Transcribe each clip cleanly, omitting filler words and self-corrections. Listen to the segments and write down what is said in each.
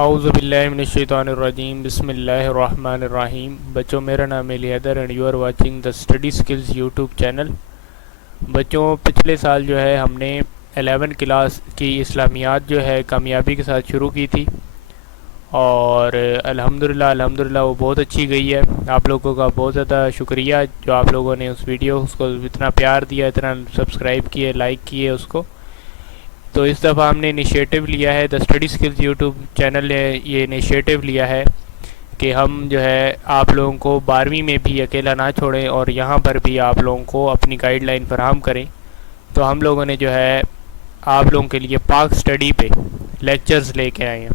اعوذ باللہ من الشیطان الرجیم بسم اللہ الرحمن الرحیم. بچوں، میرا نام ہے لیدر and you are watching the study skills YouTube channel. بچوں، پچھلے سال جو ہے ہم نے 11 کلاس کی اسلامیات جو ہے کامیابی کے ساتھ شروع کی تھی، اور الحمدللہ وہ بہت اچھی گئی ہے. آپ لوگوں کا بہت زیادہ شکریہ جو آپ لوگوں نے اس ویڈیو کو اتنا پیار دیا، اتنا سبسکرائب کیے، لائک کیے اس کو. تو اس دفعہ ہم نے انیشیٹو لیا ہے، دا اسٹڈی سکلز یوٹیوب چینل نے یہ انیشیٹو لیا ہے کہ ہم جو ہے آپ لوگوں کو 12ویں میں بھی اکیلا نہ چھوڑیں اور یہاں پر بھی آپ لوگوں کو اپنی گائیڈ لائن فراہم کریں. تو ہم لوگوں نے جو ہے آپ لوگوں کے لیے پاک اسٹڈی پہ لیکچرز لے کے آئے ہیں.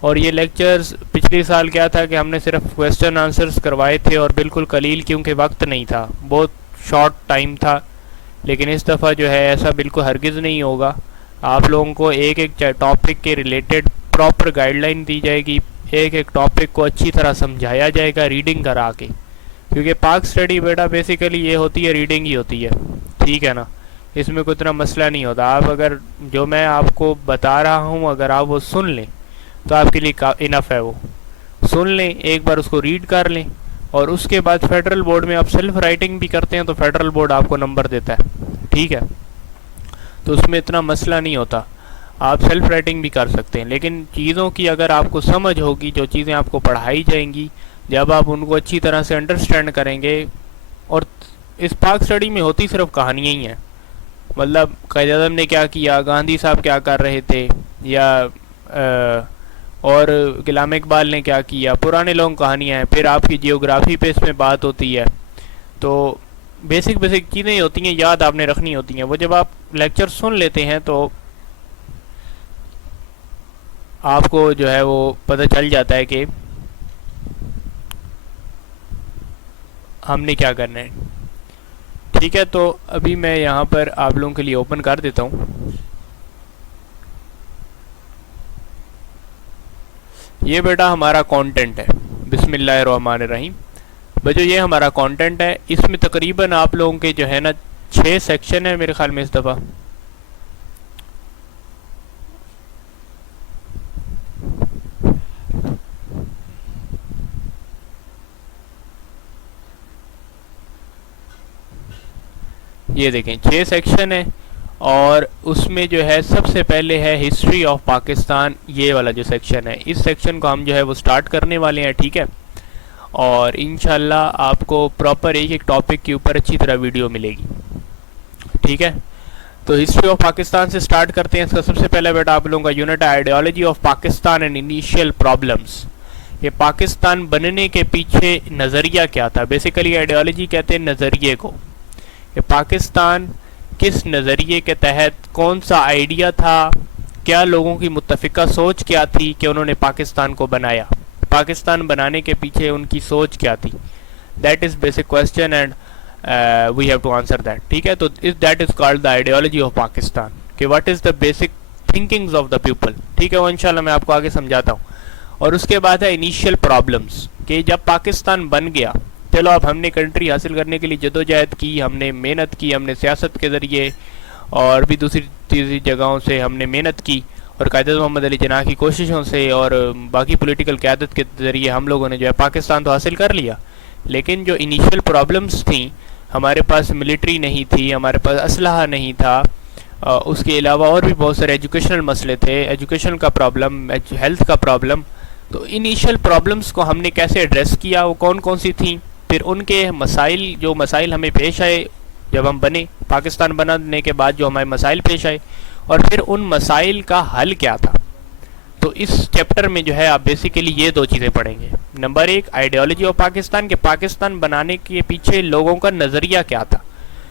اور یہ لیکچرز پچھلے سال کیا تھا کہ ہم نے صرف کویسچن آنسرز کروائے تھے اور بالکل قلیل، کیونکہ وقت نہیں تھا، بہت شارٹ ٹائم تھا. لیکن اس دفعہ جو ہے ایسا بالکل ہرگز نہیں ہوگا. آپ لوگوں کو ایک ایک ٹاپک کے ریلیٹڈ پراپر گائیڈ لائن دی جائے گی، ایک ایک ٹاپک کو اچھی طرح سمجھایا جائے گا ریڈنگ کرا کے. کیونکہ پاک اسٹڈی بیٹا بیسیکلی یہ ہوتی ہے، ریڈنگ ہی ہوتی ہے، ٹھیک ہے نا. اس میں کوئی اتنا مسئلہ نہیں ہوتا. آپ اگر جو میں آپ کو بتا رہا ہوں اگر آپ وہ سن لیں تو آپ کے لیے انف ہے. وہ سن لیں، ایک بار اس کو ریڈ کر لیں، اور اس کے بعد فیڈرل بورڈ میں آپ سیلف رائٹنگ بھی کرتے ہیں تو فیڈرل بورڈ آپ کو نمبر دیتا ہے، ٹھیک ہے. تو اس میں اتنا مسئلہ نہیں ہوتا، آپ سیلف رائٹنگ بھی کر سکتے ہیں. لیکن چیزوں کی اگر آپ کو سمجھ ہوگی، جو چیزیں آپ کو پڑھائی جائیں گی، جب آپ ان کو اچھی طرح سے انڈرسٹینڈ کریں گے. اور اس پاک اسٹڈی میں ہوتی صرف کہانیاں ہی ہیں، مطلب قائد اعظم نے کیا کیا، گاندھی صاحب کیا کر رہے تھے، یا اور علامہ اقبال نے کیا کیا، پرانے لوگ کہانیاں ہیں. پھر آپ کی جیوگرافی پہ اس میں بات ہوتی ہے. تو بیسک چیزیں ہوتی ہیں، یاد آپ نے رکھنی ہوتی ہیں. وہ جب آپ لیکچر سن لیتے ہیں تو آپ کو جو ہے وہ پتہ چل جاتا ہے کہ ہم نے کیا کرنا ہے، ٹھیک ہے. تو ابھی میں یہاں پر آپ لوگوں کے لیے اوپن کر دیتا ہوں. یہ بیٹا ہمارا کانٹینٹ ہے. بسم اللہ الرحمن الرحیم. بچو یہ ہمارا کانٹینٹ ہے. اس میں تقریباً آپ لوگوں کے جو ہے نا 6 سیکشن ہے میرے خیال میں اس دفعہ. یہ دیکھیں 6 سیکشن ہے، اور اس میں جو ہے سب سے پہلے ہے ہسٹری آف پاکستان. یہ والا جو سیکشن ہے، اس سیکشن کو ہم جو ہے وہ سٹارٹ کرنے والے ہیں، ٹھیک ہے. اور انشاءاللہ آپ کو پراپر ایک ایک ٹاپک کے اوپر اچھی طرح ویڈیو ملے گی، ٹھیک ہے. تو ہسٹری آف پاکستان سے سٹارٹ کرتے ہیں. اس کا سب سے پہلے بیٹا آپ لوگوں کا یونٹ ہے ideology of Pakistan and initial problems. یہ پاکستان بننے کے پیچھے نظریہ کیا تھا. بیسیکلی آئیڈیالوجی کہتے ہیں نظریے کو، کہ پاکستان کس نظریے کے تحت، کون سا آئیڈیا تھا، کیا لوگوں کی متفقہ سوچ کیا تھی کہ انہوں نے پاکستان کو بنایا، پاکستان بنانے کے پیچھے ان کی سوچ کیا تھی. That is basic question and we have to answer that, ٹھیک ہے. تو that is called the ideology of Pakistan, کہ what is the basic thinkings of the people, ٹھیک ہے. وہ انشاءاللہ میں آپ کو آگے سمجھاتا ہوں. اور اس کے بعد ہے انیشیل پرابلمس، کہ جب پاکستان بن گیا، چلو اب ہم نے کنٹری حاصل کرنے کے لیے جدوجہد کی، ہم نے محنت کی، ہم نے سیاست کے ذریعے اور بھی دوسری تیسری جگہوں سے ہم نے محنت کی، اور قائد محمد علی جناح کی کوششوں سے اور باقی پولیٹیکل قیادت کے ذریعے ہم لوگوں نے جو ہے پاکستان تو حاصل کر لیا. لیکن جو انیشیل پرابلمس تھیں، ہمارے پاس ملٹری نہیں تھی، ہمارے پاس اسلحہ نہیں تھا، اس کے علاوہ اور بھی بہت سارے ایجوکیشنل مسئلے تھے، ایجوکیشن کا پرابلم، ہیلتھ کا پرابلم. تو انیشیل پرابلمس کو ہم نے کیسے ایڈریس کیا، وہ کون کون سی تھیں، پھر ان کے مسائل، جو مسائل ہمیں پیش آئے جب ہم بنے، پاکستان بنانے کے بعد جو ہمارے مسائل پیش آئے، اور پھر ان مسائل کا حل کیا تھا. تو اس چیپٹر میں جو ہے آپ بیسیکلی یہ 2 چیزیں پڑھیں گے. نمبر 1 آئیڈیالوجی آف پاکستان، کہ پاکستان بنانے کے پیچھے لوگوں کا نظریہ کیا تھا،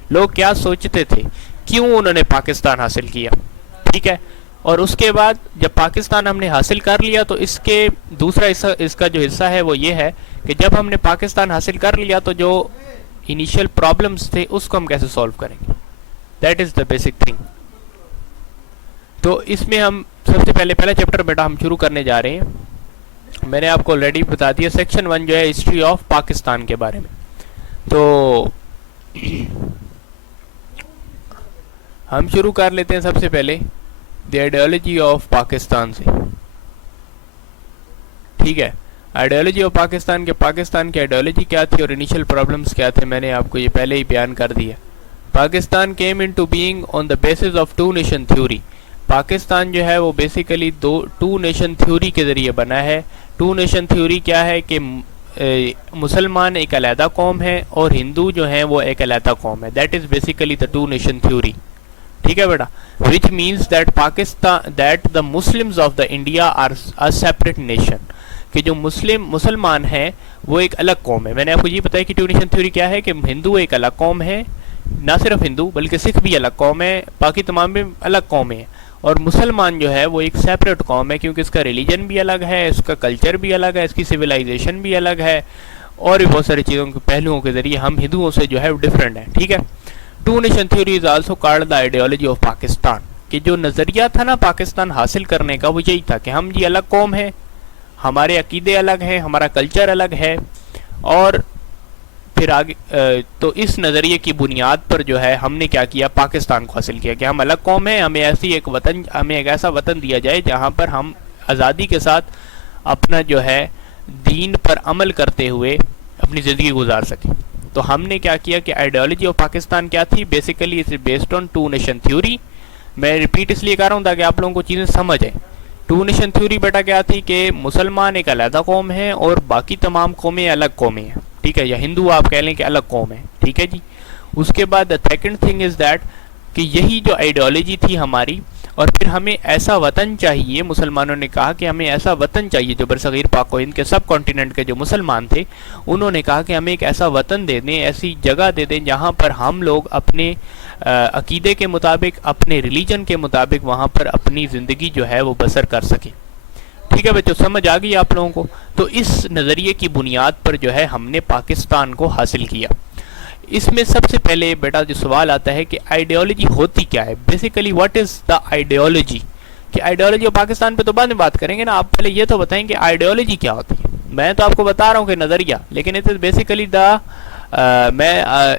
لوگ کیا سوچتے تھے، کیوں انہوں نے پاکستان حاصل کیا، ٹھیک ہے. اور اس کے بعد جب پاکستان ہم نے حاصل کر لیا تو اس کے دوسرا حصہ، اس کا جو حصہ ہے وہ یہ ہے کہ جب ہم نے پاکستان حاصل کر لیا تو جو انیشیل پرابلمس تھے اس کو ہم کیسے سولو کریں گے. That is the basic thing. تو اس میں ہم سب سے پہلا چیپٹر بیٹا ہم شروع کرنے جا رہے ہیں. میں نے آپ کو آلریڈی بتا دیا، سیکشن 1 جو ہے ہسٹری آف پاکستان کے بارے میں. تو ہم شروع کر لیتے ہیں سب سے پہلے دی آئیڈیالوجی آف پاکستان سے. ٹھیک ہے. آئیڈیالوجی آف پاکستان کے پاکستان کی آئیڈیالوجی کیا تھی اور انیشل پرابلمس کیا تھے، میں نے آپ کو یہ پہلے ہی بیان کر دیا. Pakistan came into being on the basis of two nation theory. Pakistan جو ہے وہ بیسیکلی ٹو نیشن تھیوری کے ذریعے بنا ہے. ٹو نیشن تھیوری کیا ہے کہ مسلمان ایک علیحدہ قوم ہے اور ہندو جو ہیں وہ ایک علیحدہ قوم ہے. That is basically the two nation theory. ٹھیک ہے بیٹا. Which means that Pakistan that the Muslims of the India are a separate nation. کہ جو مسلمان ہیں وہ ایک الگ قوم ہے. میں نے آپ کو یہ بتایا کہ ٹو نیشن تھیوری کیا ہے کہ ہندو ایک الگ قوم ہے، نہ صرف ہندو بلکہ سکھ بھی الگ قوم ہے، باقی تمام بھی الگ قومیں ہیں، اور مسلمان جو ہے وہ ایک سیپریٹ قوم ہے کیونکہ اس کا ریلیجن بھی الگ ہے، اس کا کلچر بھی الگ ہے، اس کی سویلائزیشن بھی الگ ہے، اور بھی بہت ساری چیزوں کے پہلوؤں کے ذریعے ہم ہندوؤں سے جو ہے ڈفرینٹ ہیں. ٹھیک ہے. Two nation theory is also called the ideology of Pakistan. کہ جو نظریہ تھا نا پاکستان حاصل کرنے کا وہ یہی تھا کہ ہم یہ الگ قوم ہیں، ہمارے عقیدے الگ ہیں، ہمارا کلچر الگ ہے، اور پھر آگے تو اس نظریے کی بنیاد پر جو ہے ہم نے کیا کیا، پاکستان کو حاصل کیا کہ ہم الگ قوم ہیں، ہمیں ایک ایسا وطن دیا جائے جہاں پر ہم آزادی کے ساتھ اپنا جو ہے دین پر عمل کرتے ہوئے اپنی زندگی گزار سکیں. تو ہم نے کیا کیا کہ آئیڈیالوجی آف پاکستان کیا تھی، basically it's based on two nation theory. میں ریپیٹ اس لیے کر رہا ہوں تاکہ آپ لوگوں کو چیزیں سمجھ آئیں. ٹو نیشن تھیوری بیٹا کیا تھی کہ مسلمان ایک علیحدہ قوم ہے اور باقی تمام قومیں الگ قومیں ہیں. ٹھیک ہے. یا ہندو آپ کہہ لیں کہ الگ قوم ہے. ٹھیک ہے جی. اس کے بعد the second thing is that کہ یہی جو آئیڈیالوجی تھی ہماری، اور پھر ہمیں ایسا وطن چاہیے. مسلمانوں نے کہا کہ ہمیں ایسا وطن چاہیے، جو برصغیر پاک و ہند کے سب کانٹیننٹ کے جو مسلمان تھے انہوں نے کہا کہ ہمیں ایک ایسا وطن دے دیں، ایسی جگہ دے دیں جہاں پر ہم لوگ اپنے عقیدے کے مطابق، اپنے ریلیجن کے مطابق وہاں پر اپنی زندگی جو ہے وہ بسر کر سکیں. ٹھیک ہے بچوں، سمجھ آ گئی آپ لوگوں کو. تو اس نظریے کی بنیاد پر جو ہے ہم نے پاکستان کو حاصل کیا. اس میں سب سے پہلے بیٹا جو سوال آتا ہے کہ آئیڈیالوجی ہوتی کیا ہے، basically what is the ideology. کہ آئیڈیالوجی اور پاکستان پہ تو بعد میں بات کریں گے نا، آپ پہلے یہ تو بتائیں کہ آئیڈیالوجی کیا ہوتی ہے. میں تو آپ کو بتا رہا ہوں کہ نظریہ، لیکن اٹ از بیسیکلی میں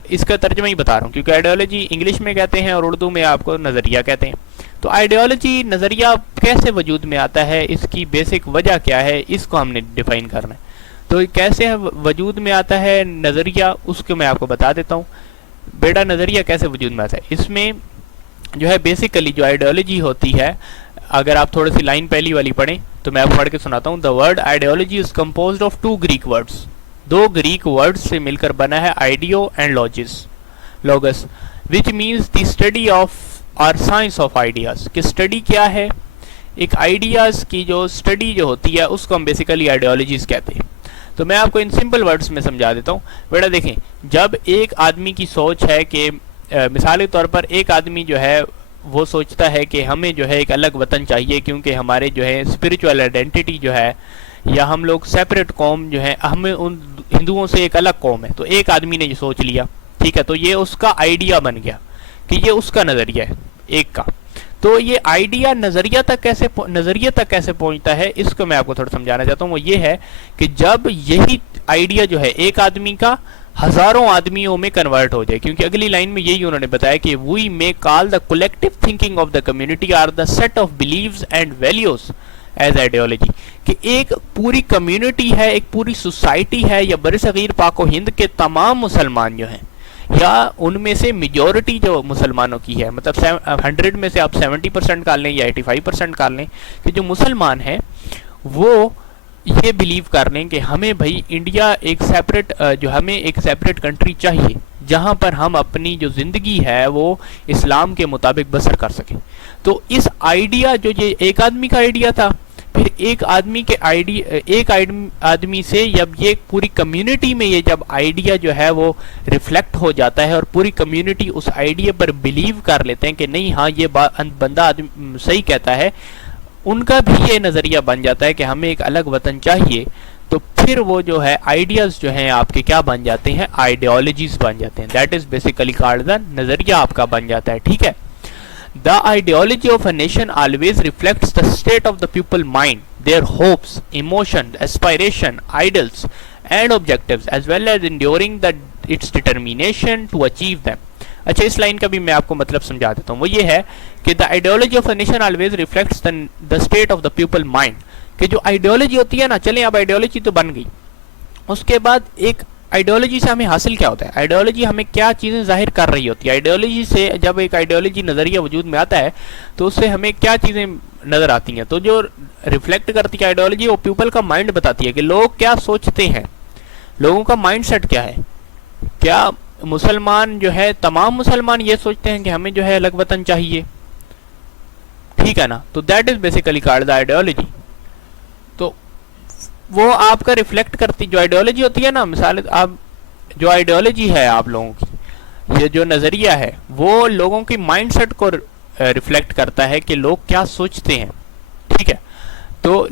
اس کا ترجمہ ہی بتا رہا ہوں کیونکہ آئیڈیالوجی انگلش میں کہتے ہیں اور اردو میں آپ کو نظریہ کہتے ہیں. تو آئیڈیالوجی نظریہ کیسے وجود میں آتا ہے، اس کی بیسک وجہ کیا ہے، اس کو ہم نے ڈیفائن کرنا ہے. تو کیسے وجود میں آتا ہے نظریہ، اس کو میں آپ کو بتا دیتا ہوں. بیٹا نظریہ کیسے وجود میں آتا ہے، اس میں جو ہے بیسیکلی جو آئیڈیالوجی ہوتی ہے، اگر آپ تھوڑی سی لائن پہلی والی پڑھیں تو میں آپ کو پڑھ کے سناتا ہوں. The word ideology is composed of two Greek words. دو گریک ورڈز سے مل کر بنا ہے ideo and logos which means the study of اور سائنس آف آئیڈیاز. کہ اسٹڈی کیا ہے، ایک آئیڈیاز کی جو اسٹڈی جو ہوتی ہے اس کو ہم بیسیکلی آئیڈیالوجیز کہتے ہیں. تو میں آپ کو ان سمپل ورڈز میں سمجھا دیتا ہوں. بیٹا دیکھیں، جب ایک آدمی کی سوچ ہے کہ مثال کے طور پر ایک آدمی جو ہے وہ سوچتا ہے کہ ہمیں جو ہے ایک الگ وطن چاہیے کیونکہ ہمارے جو ہے اسپریچول آئیڈینٹی جو ہے، یا ہم لوگ سیپریٹ قوم جو ہے، ہمیں ان ہندوؤں سے ایک الگ قوم ہے. تو ایک آدمی نے یہ سوچ لیا، ٹھیک ہے، تو یہ اس کا آئیڈیا بن گیا کہ یہ اس کا نظریہ ہے ایک کا. تو یہ آئیڈیا نظریہ تک کیسے پہنچتا ہے، اس کو میں آپ کو تھوڑا سمجھانا چاہتا ہوں. وہ یہ ہے کہ جب یہی آئیڈیا جو ہے ایک آدمی کا ہزاروں آدمیوں میں کنورٹ ہو جائے، کیونکہ اگلی لائن میں یہی انہوں نے بتایا کہ وی میں call the collective thinking of the community or the set of beliefs and values as ideology. کہ ایک پوری کمیونٹی ہے، ایک پوری سوسائٹی ہے، یا برصغیر پاک و ہند کے تمام مسلمان جو ہیں، یا ان میں سے میجورٹی جو مسلمانوں کی ہے، مطلب 100 میں سے آپ 70% کر لیں یا 85% کر لیں، کہ جو مسلمان ہیں وہ یہ بلیو کر لیں کہ ہمیں بھائی انڈیا ایک سیپریٹ ہمیں ایک سیپریٹ کنٹری چاہیے جہاں پر ہم اپنی جو زندگی ہے وہ اسلام کے مطابق بسر کر سکیں. تو اس آئیڈیا جو یہ ایک آدمی کا آئیڈیا تھا، پھر ایک آدمی سے جب یہ پوری کمیونٹی میں یہ جب آئیڈیا جو ہے وہ ریفلیکٹ ہو جاتا ہے اور پوری کمیونٹی اس آئیڈیا پر بلیو کر لیتے ہیں کہ نہیں ہاں یہ بندہ صحیح کہتا ہے، ان کا بھی یہ نظریہ بن جاتا ہے کہ ہمیں ایک الگ وطن چاہیے. تو پھر وہ جو ہے آئیڈیاز جو ہیں آپ کے کیا بن جاتے ہیں، آئیڈیالوجیز بن جاتے ہیں. That is basically called the نظریہ آپ کا بن جاتا ہے. ٹھیک ہے. The ideology of a nation always reflects the state of the people mind, their hopes, emotions, aspiration, ideals and objectives as well as enduring its determination to achieve them. اچھا اس line کا بھی میں آپ کو مطلب سمجھا دیتا ہوں. وہ یہ ہے کہ the ideology of a nation always reflects the state of the people mind. کہ جو آئیڈیالوجی ہوتی ہے نا، چلیں اب آئیڈیالوجی تو بن گئی، اس کے بعد ایک آئیڈیالوجی سے ہمیں حاصل کیا ہوتا ہے، آئیڈیالوجی ہمیں کیا چیزیں ظاہر کر رہی ہوتی ہے، آئیڈیالوجی سے جب ایک آئیڈیالوجی نظریہ وجود میں آتا ہے تو اس سے ہمیں کیا چیزیں نظر آتی ہیں، تو جو ریفلیکٹ کرتی ہے آئیڈیالوجی وہ پیپل کا مائنڈ بتاتی ہے کہ لوگ کیا سوچتے ہیں، لوگوں کا مائنڈ سیٹ کیا ہے. کیا مسلمان جو ہے، تمام مسلمان یہ سوچتے ہیں کہ ہمیں جو ہے الگ وطن چاہیے، ٹھیک ہے نا، تو that is basically called the ideology. تو وہ آپ کا ریفلیکٹ کرتی جو آئیڈیالوجی ہوتی ہے نا، مثال آپ جو آئیڈیالوجی ہے آپ لوگوں کی، یہ جو نظریہ ہے وہ لوگوں کی مائنڈ سیٹ کو ریفلیکٹ کرتا ہے کہ لوگ کیا سوچتے ہیں، ٹھیک ہے. تو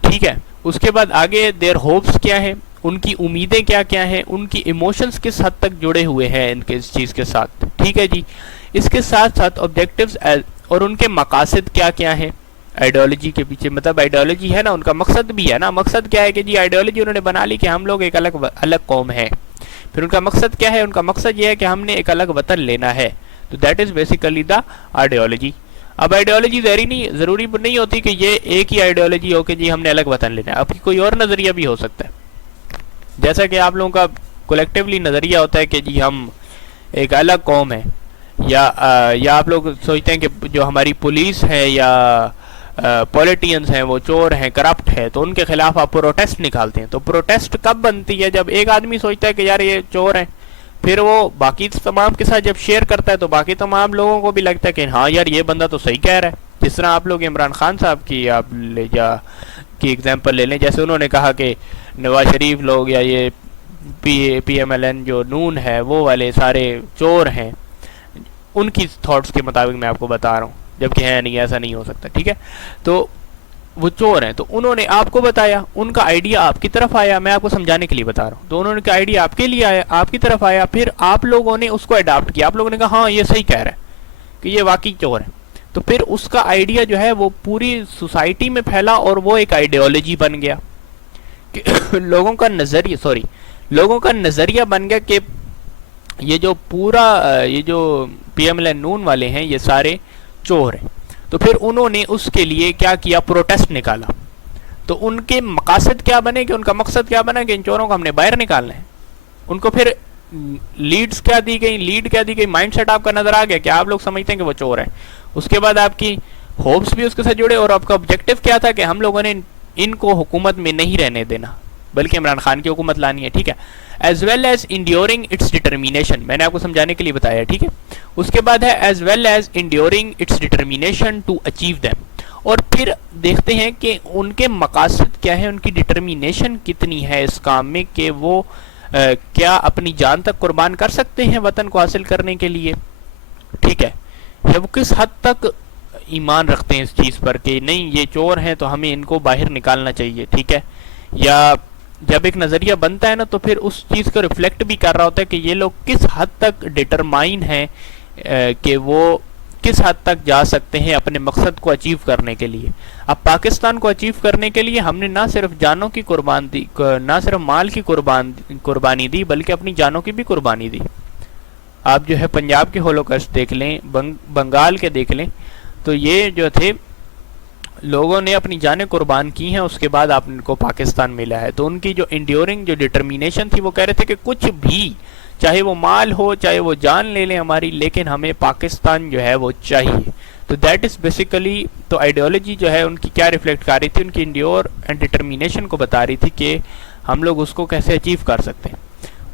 ٹھیک ہے، اس کے بعد آگے دیر ہوپس کیا ہے، ان کی امیدیں کیا کیا ہیں، ان کی ایموشنز کس حد تک جڑے ہوئے ہیں ان کے اس چیز کے ساتھ، ٹھیک ہے جی. اس کے ساتھ ساتھ آبجیکٹیوز اور ان کے مقاصد کیا کیا ہیں آئیڈیالوجی کے پیچھے، مطلب آئیڈیالوجی ہے نا، ان کا مقصد بھی ہے نا. مقصد کیا ہے کہ جی آئیڈیالوجی انہوں نے بنا لی کہ ہم لوگ ایک الگ قوم ہے. پھر ان کا مقصد کیا ہے، ان کا مقصد یہ ہے کہ ہم نے ایک الگ وطن لینا ہے. تو that is basically the ideology. اب آئیڈیالوجی ضروری نہیں ہوتی کہ یہ ایک ہی آئیڈیالوجی ہو کہ جی ہم نے الگ وطن لینا ہے. اب کوئی اور نظریہ بھی ہو سکتا ہے، جیسا کہ آپ لوگوں کا کولیکٹیولی نظریہ ہوتا ہے کہ جی ہم ایک الگ قوم ہے، یا آپ لوگ سوچتے ہیں کہ جو ہماری پولیس ہے یا پولیٹینز ہیں وہ چور ہیں، کرپٹ ہے، تو ان کے خلاف آپ پروٹیسٹ نکالتے ہیں. تو پروٹیسٹ کب بنتی ہے، جب ایک آدمی سوچتا ہے کہ یار یہ چور ہیں، پھر وہ باقی تمام کے ساتھ جب شیئر کرتا ہے تو باقی تمام لوگوں کو بھی لگتا ہے کہ ہاں یار یہ بندہ تو صحیح کہہ رہا ہے. جس طرح آپ لوگ عمران خان صاحب کی آپ کی ایگزامپل لے لیں، جیسے انہوں نے کہا کہ نواز شریف لوگ یا یہ پی ایم ایل این جو نون ہے وہ والے سارے چور ہیں، ان کی تھاٹس کے مطابق میں آپ کو بتا رہا ہوں، جبکہ ہے نہیں، ایسا نہیں ہو سکتا، ٹھیک ہے. تو وہ چور ہیں، تو انہوں نے آپ کو بتایا، ان کا آئیڈیا آپ کی طرف آیا، میں آپ کو سمجھانے کے لیے بتا رہا ہوں. تو انہوں نے کہا آئیڈیا آپ کے لیے آیا، آپ کی طرف آیا، پھر آپ لوگوں نے اس کو اڈاپٹ کیا، آپ لوگوں نے کہا ہاں یہ صحیح کہہ رہا ہے کہ یہ واقعی چور ہے. تو پھر اس کا آئیڈیا جو ہے وہ پوری سوسائٹی میں پھیلا اور وہ ایک آئیڈیالوجی بن گیا کہ لوگوں کا نظریہ بن گیا کہ یہ جو پی ایم ایل این نون والے ہیں یہ سارے چور ہیں. تو پھر انہوں نے اس کے لیے کیا کیا، پروٹیسٹ نکالا. تو ان کے مقاصد کیا بنے کہ ان کا مقصد کیا بنا کہ ان چوروں کو ہم نے باہر نکالنا ہے. ان کو پھر لیڈ کیا دی گئی، مائنڈ سیٹ آپ کا نظر آ گیا کہ آپ لوگ سمجھتے ہیں کہ وہ چور ہیں. اس کے بعد آپ کی ہوپس بھی اس کے ساتھ جڑے، اور آپ کا آبجیکٹو کیا تھا کہ ہم لوگوں نے ان کو حکومت میں نہیں رہنے دینا بلکہ عمران خان کی حکومت لانی ہے، ٹھیک ہے. As well as endeavouring its determination, میں نے آپ کو سمجھانے کے لیے بتایا، ٹھیک ہے. اس کے بعد ہے as well as endeavouring its determination to achieve them. اور پھر دیکھتے ہیں کہ ان کے مقاصد کیا ہیں، ان کی ڈٹرمینیشن کتنی ہے اس کام میں کہ وہ کیا اپنی جان تک قربان کر سکتے ہیں وطن کو حاصل کرنے کے لیے، ٹھیک ہے. یا وہ کس حد تک ایمان رکھتے ہیں اس چیز پر کہ نہیں یہ چور ہیں تو ہمیں ان کو باہر نکالنا چاہیے، ٹھیک ہے. یا جب ایک نظریہ بنتا ہے نا تو پھر اس چیز کو ریفلیکٹ بھی کر رہا ہوتا ہے کہ یہ لوگ کس حد تک ڈٹرمائن ہیں کہ وہ کس حد تک جا سکتے ہیں اپنے مقصد کو اچیو کرنے کے لیے. اب پاکستان کو اچیو کرنے کے لیے ہم نے نہ صرف جانوں کی قربان دی، نہ صرف مال کی قربانی دی، بلکہ اپنی جانوں کی بھی قربانی دی. آپ جو ہے پنجاب کے ہولوکاسٹ دیکھ لیں، بنگال کے دیکھ لیں، تو یہ جو تھے لوگوں نے اپنی جانیں قربان کی ہیں، اس کے بعد آپ کو پاکستان ملا ہے. تو ان کی جو انڈیورنگ جو ڈٹرمینیشن تھی وہ کہہ رہے تھے کہ کچھ بھی، چاہے وہ مال ہو چاہے وہ جان لے لیں ہماری، لیکن ہمیں پاکستان جو ہے وہ چاہیے. تو دیٹ از بیسیکلی، تو آئیڈیالوجی جو ہے ان کی کیا ریفلیکٹ کر رہی تھی، ان کی انڈیور اینڈ ڈٹرمینیشن کو بتا رہی تھی کہ ہم لوگ اس کو کیسے اچیو کر سکتے ہیں.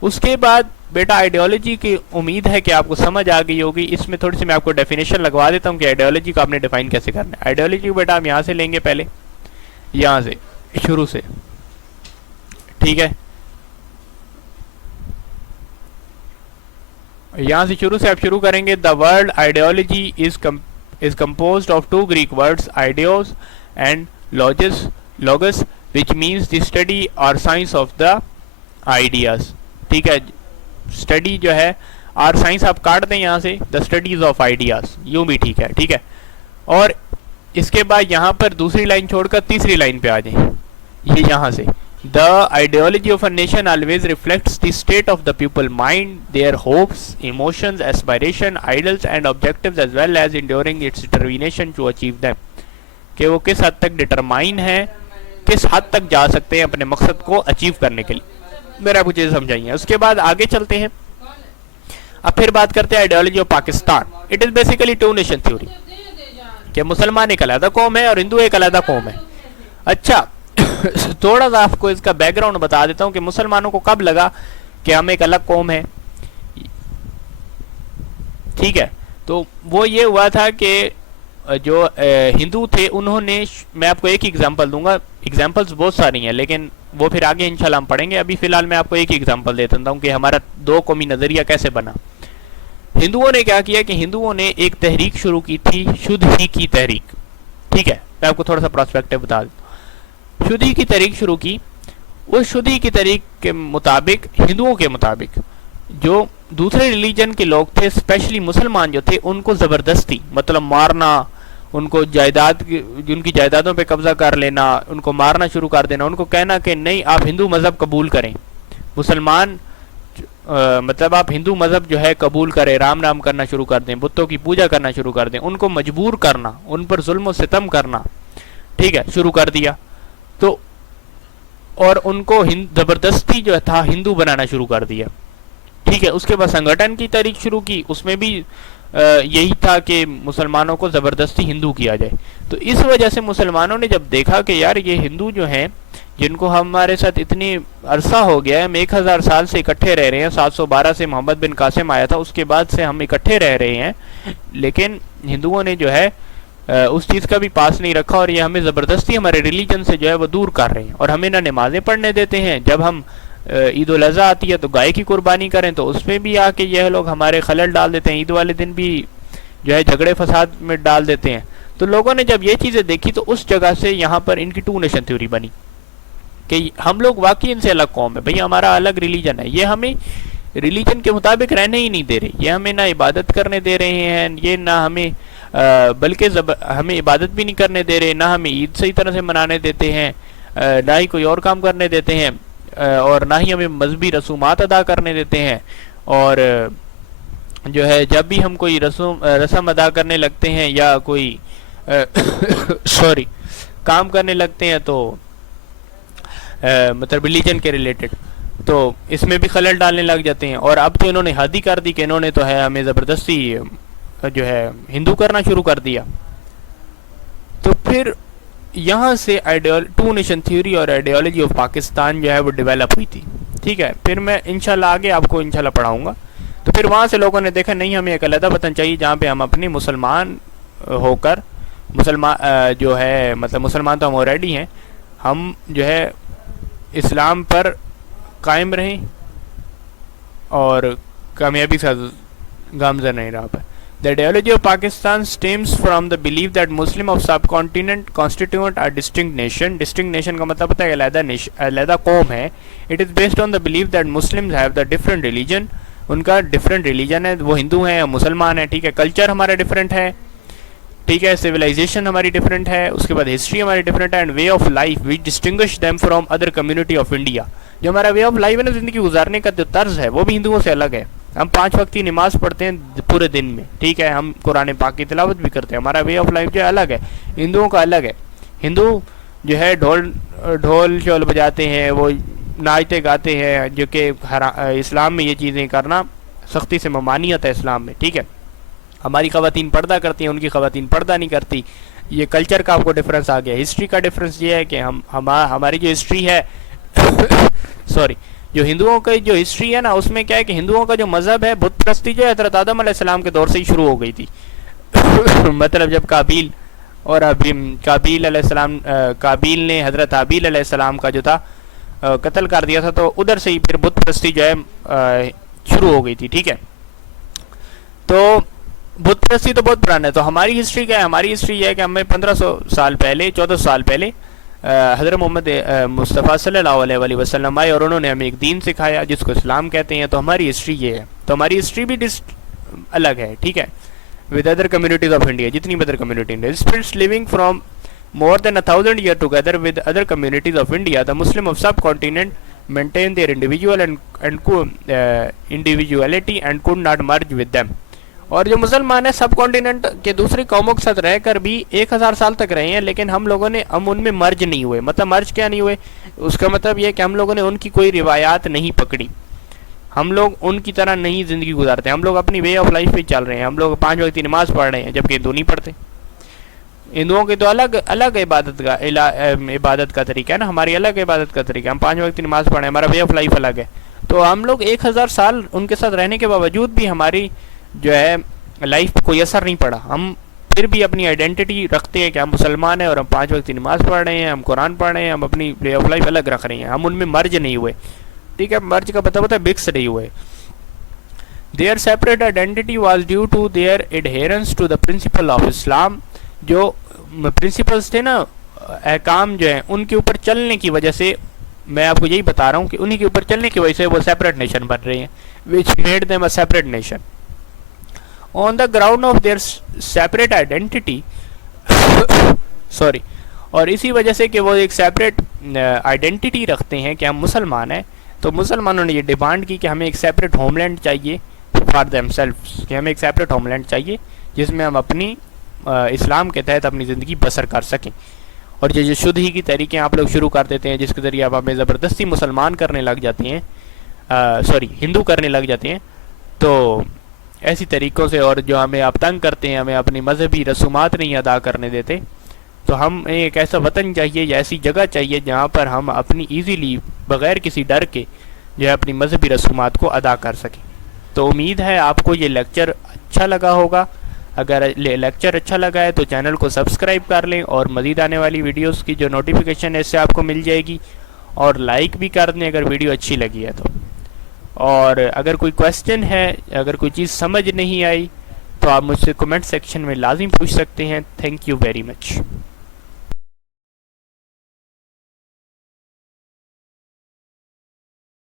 اس کے بعد بیٹا آئیڈیالوجی کی امید ہے کہ آپ کو سمجھ آ گئی ہوگی. اس میں تھوڑی سی میں آپ کو ڈیفینیشن لگوا دیتا ہوں کہ آئیڈیالوجی کو آپ نے ڈیفائن کیسے کرنا ہے. آئیڈیالوجی کو بیٹا ہم یہاں سے لیں گے، پہلے یہاں سے شروع سے، ٹھیک ہے. یہاں سے آپ شروع کریں گے. دا word ideology is composed of two Greek words, ideos and logos, which means the study or science of the ideas. ٹھیک ہے، اسٹڈی جو ہے اور سائنس آپ کاٹ دیں یہاں سے، دا اسٹڈیز آف آئیڈیاز، یوں بھی ٹھیک ہے، ٹھیک ہے. اور اس کے بعد یہاں پر دوسری لائن چھوڑ کر تیسری لائن پہ آ جائیں. یہ یہاں سے the ideology of a nation always reflects the state of the people mind, their hopes, emotions, aspiration, ideals and objectives, as well as enduring its determination to achieve them. کہ وہ کس حد تک ڈٹرمائن ہیں, کس حد تک جا سکتے ہیں اپنے مقصد کو اچیو کرنے کے لیے. میرا آپ کو چیزیں سمجھائیں گے. اس کے بعد آگے چلتے ہیں, اب پھر بات کرتے ہیں ideology of Pakistan. It is basically two nation theory, کہ مسلمان ایک علیحدہ قوم ہے اور ہندو ایک علیحدہ قوم ہے. اچھا تھوڑا سا آپ کو اس کا بیک گراؤنڈ بتا دیتا ہوں کہ مسلمانوں کو کب لگا کہ ہم ایک الگ قوم ہے. ٹھیک ہے, تو وہ یہ ہوا تھا کہ جو ہندو تھے انہوں نے, میں آپ کو ایک ایگزامپل دوں گا, ایگزامپلس بہت ساری ہیں لیکن وہ پھر آگے انشاءاللہ ہم پڑھیں گے. ابھی فی الحال میں آپ کو ایک ایگزامپل دیتا ہوں کہ ہمارا دو قومی نظریہ کیسے بنا. ہندوؤں نے کیا کیا کہ ہندوؤں نے ایک تحریک شروع کی تھی, شدھ ہی کی تحریک. ٹھیک ہے, میں آپ کو تھوڑا سا پراسپیکٹو بتا دوں. شدھ ہی کی تحریک شروع کی. اس شدھ ہی کی تحریک کے مطابق, ہندوؤں کے مطابق, جو دوسرے ریلیجن کے لوگ تھے اسپیشلی مسلمان جو تھے, ان کو زبردستی مطلب مارنا, ان کو جائیداد, ان کی جائیدادوں پہ قبضہ کر لینا, ان کو مارنا شروع کر دینا, ان کو کہنا کہ نہیں آپ ہندو مذہب قبول کریں, مسلمان مطلب آپ ہندو مذہب جو ہے قبول کریں, رام رام کرنا شروع کر دیں, بتوں کی پوجا کرنا شروع کر دیں, ان کو مجبور کرنا, ان پر ظلم و ستم کرنا, ٹھیک ہے, شروع کر دیا. تو اور ان کو زبردستی جو تھا ہندو بنانا شروع کر دیا. ٹھیک ہے, اس کے بعد سنگٹن کی تحریک شروع کی, اس میں بھی یہی تھا کہ مسلمانوں کو زبردستی ہندو کیا جائے. تو اس وجہ سے مسلمانوں نے جب دیکھا کہ یار یہ ہندو جو ہیں جن کو ہمارے ساتھ اتنی عرصہ ہو گیا ہے, ہم 1000 سال سے اکٹھے رہ رہے ہیں, 712 سے محمد بن قاسم آیا تھا, اس کے بعد سے ہم اکٹھے رہ رہے ہیں, لیکن ہندوؤں نے جو ہے اس چیز کا بھی پاس نہیں رکھا, اور یہ ہمیں زبردستی ہمارے ریلیجن سے جو ہے وہ دور کر رہے ہیں, اور ہمیں نہ نمازیں پڑھنے دیتے ہیں. جب ہم عید الاضحیٰ آتی ہے تو گائے کی قربانی کریں تو اس میں بھی آ کے یہ لوگ ہمارے خلل ڈال دیتے ہیں, عید والے دن بھی جو ہے جھگڑے فساد میں ڈال دیتے ہیں. تو لوگوں نے جب یہ چیزیں دیکھی تو اس جگہ سے یہاں پر ان کی ٹو نیشن تھیوری بنی کہ ہم لوگ واقعی ان سے الگ قوم ہے, بھئی ہمارا الگ ریلیجن ہے, یہ ہمیں ریلیجن کے مطابق رہنے ہی نہیں دے رہے, یہ ہمیں نہ عبادت کرنے دے رہے ہیں, یہ نہ ہمیں بلکہ ہمیں عبادت بھی نہیں کرنے دے رہے, نہ ہمیں عید صحیح طرح سے منانے دیتے ہیں, نہ ہی کوئی اور کام کرنے دیتے ہیں, اور نہ ہی ہمیں مذہبی رسومات ادا کرنے دیتے ہیں. اور جو ہے جب بھی ہم کوئی رسم ادا کرنے لگتے ہیں یا کوئی سوری کام کرنے لگتے ہیں تو مطلب ریلیجن کے ریلیٹڈ, تو اس میں بھی خلل ڈالنے لگ جاتے ہیں. اور اب تو انہوں نے حد ہی کر دی کہ انہوں نے تو ہے ہمیں زبردستی جو ہے ہندو کرنا شروع کر دیا. تو پھر یہاں سے ٹو نیشن تھیوری اور آئیڈیالوجی آف پاکستان جو ہے وہ ڈیولپ ہوئی تھی. ٹھیک ہے, پھر میں انشاءاللہ آگے آپ کو انشاءاللہ پڑھاؤں گا. تو پھر وہاں سے لوگوں نے دیکھا نہیں ہمیں ایک علیحدہ وطن چاہیے جہاں پہ ہم اپنے مسلمان ہو کر, مسلمان جو ہے مطلب مسلمان تو ہم آلریڈی ہیں, ہم جو ہے اسلام پر قائم رہیں اور کامیابی سے گامزن نہیں رہا. The ideology of Pakistan stems from the belief that Muslim of subcontinent constitute a distinct nation. Distinct nation کا مطلب ہوتا ہے علیحدہ قوم ہے. It is based on the belief that Muslims have the different religion. ان کا different religion ہے, وہ ہندو ہیں یا مسلمان ہیں. ٹھیک ہے, کلچر ہمارا different ہے, ٹھیک ہے, civilization ہماری different ہے, اس کے بعد history ہماری different ہے, and way of life which distinguish them from other community of India. جو ہمارا way of life ہے نا, زندگی گزارنے کا جو طرز ہے وہ بھی ہندوؤں سے الگ ہے. ہم 5 وقت کی نماز پڑھتے ہیں پورے دن میں, ٹھیک ہے, ہم قرآن پاک کی تلاوت بھی کرتے ہیں, ہمارا وے آف لائف جو ہے الگ ہے, ہندوؤں کا الگ ہے. ہندو جو ہے ڈھول شول بجاتے ہیں, وہ ناچتے گاتے ہیں, جو کہ اسلام میں یہ چیزیں کرنا سختی سے ممانعت ہے اسلام میں. ٹھیک ہے, ہماری خواتین پردہ کرتی ہیں, ان کی خواتین پردہ نہیں کرتی. یہ کلچر کا آپ کو ڈفرینس آ گیا. ہسٹری کا ڈفرینس یہ ہے کہ ہماری جو ہسٹری ہے سوری جو ہندوؤں کی جو ہسٹری ہے نا, اس میں کیا ہے کہ ہندوؤں کا جو مذہب ہے بت پرستی جو ہے حضرت آدم علیہ السلام کے دور سے ہی شروع ہو گئی تھی. مطلب جب کابیل نے حضرت حابیل علیہ السلام کا جو تھا قتل کر دیا تھا, تو ادھر سے ہی پھر بت پرستی جو ہے شروع ہو گئی تھی. ٹھیک ہے, تو بت پرستی تو بہت پرانا ہے. تو ہماری ہسٹری کیا ہے, ہماری ہسٹری یہ ہے کہ ہمیں 1500 سال پہلے 1400 سال پہلے حضرت محمد مصطفیٰ صلی اللہ علیہ وسلم آئے اور انہوں نے ہمیں ایک دین سکھایا جس کو اسلام کہتے ہیں. تو ہماری ہسٹری یہ ہے. تو ہماری ہسٹری بھی الگ ہے. ٹھیک ہے, with other communities of India, جتنی بھی other community spirits living from more than 1000 years together with other communities of India, the Muslim of subcontinent maintain their individuality and could not merge with them. اور جو مسلمان ہیں سب continent کے دوسری قوموں کے ساتھ رہ کر بھی 1000 سال تک رہے ہیں، لیکن ہم لوگوں نے ان میں مرج نہیں ہوئے. مطلب مرج کیا نہیں ہوئے، اس کا مطلب یہ کہ ہم لوگوں نے ان کی کوئی روایات نہیں پکڑی، ہم لوگ ان کی طرح نہیں زندگی گزارتے، ہم لوگ اپنی وے آف لائف پہ چل رہے ہیں. ہم لوگ 5 وقت کی نماز پڑھ رہے ہیں جبکہ ہندو نہیں پڑھتے. ہندوؤں کے تو الگ عبادت کا طریقہ ہے نا، ہماری الگ عبادت کا طریقہ ہے. ہم 5 وقت کی نماز پڑھ رہے ہیں، ہمارا وے آف لائف الگ ہے. تو ہم لوگ 1000 سال ان کے ساتھ رہنے کے باوجود بھی ہماری جو ہے لائف پہ کوئی اثر نہیں پڑا. ہم پھر بھی اپنی آئیڈینٹی رکھتے ہیں کہ ہم مسلمان ہیں اور ہم 5 وقت کی نماز پڑھ رہے ہیں، ہم قرآن پڑھ رہے ہیں، ہم اپنی وے آف لائف الگ رکھ رہے ہیں، ہم ان میں مرج نہیں ہوئے. ٹھیک ہے، مرج کا پتہ ہوتا ہے مکس نہیں ہوئے. Their separate identity was due to their adherence to the principle of Islam. جو پرنسپلس تھے نا، احکام جو ہیں ان کے اوپر چلنے کی وجہ سے، میں آپ کو یہی بتا رہا ہوں کہ انہی کے اوپر چلنے کی وجہ سے وہ سیپریٹ نیشن بن رہے ہیں، which made them a separate nation. On the ground of their separate identity sorry، اور اسی وجہ سے کہ وہ ایک سیپریٹ آئیڈینٹی رکھتے ہیں کہ ہم مسلمان ہیں، تو مسلمانوں نے یہ ڈیمانڈ کی کہ ہمیں ایک سیپریٹ ہوم لینڈ چاہیے فار دیم سیلفس، کہ ہمیں ایک سیپریٹ ہوم لینڈ چاہیے جس میں ہم اپنی اسلام کے تحت اپنی زندگی بسر کر سکیں. اور جو شدھ ہی کی طریقے آپ لوگ شروع کر دیتے ہیں جس کے ذریعے آپ ہمیں زبردستی مسلمان کرنے لگ جاتے ہیں، ہندو کرنے لگ جاتے ہیں، تو ایسی طریقوں سے اور جو ہمیں آپ تنگ کرتے ہیں، ہمیں اپنی مذہبی رسومات نہیں ادا کرنے دیتے، تو ہم ایک ایسا وطن چاہیے یا ایسی جگہ چاہیے جہاں پر ہم اپنی ایزیلی بغیر کسی ڈر کے جو ہے اپنی مذہبی رسومات کو ادا کر سکیں. تو امید ہے آپ کو یہ لیکچر اچھا لگا ہوگا. اگر لیکچر اچھا لگا ہے تو چینل کو سبسکرائب کر لیں اور مزید آنے والی ویڈیوز کی جو نوٹیفیکیشن ہے اس سے آپ کو مل جائے گی، اور لائک بھی کر دیں اگر ویڈیو اچھی لگی ہے تو. اور اگر کوئی کویسچن ہے، اگر کوئی چیز سمجھ نہیں آئی تو آپ مجھ سے کمنٹ سیکشن میں لازم پوچھ سکتے ہیں. Thank you very much.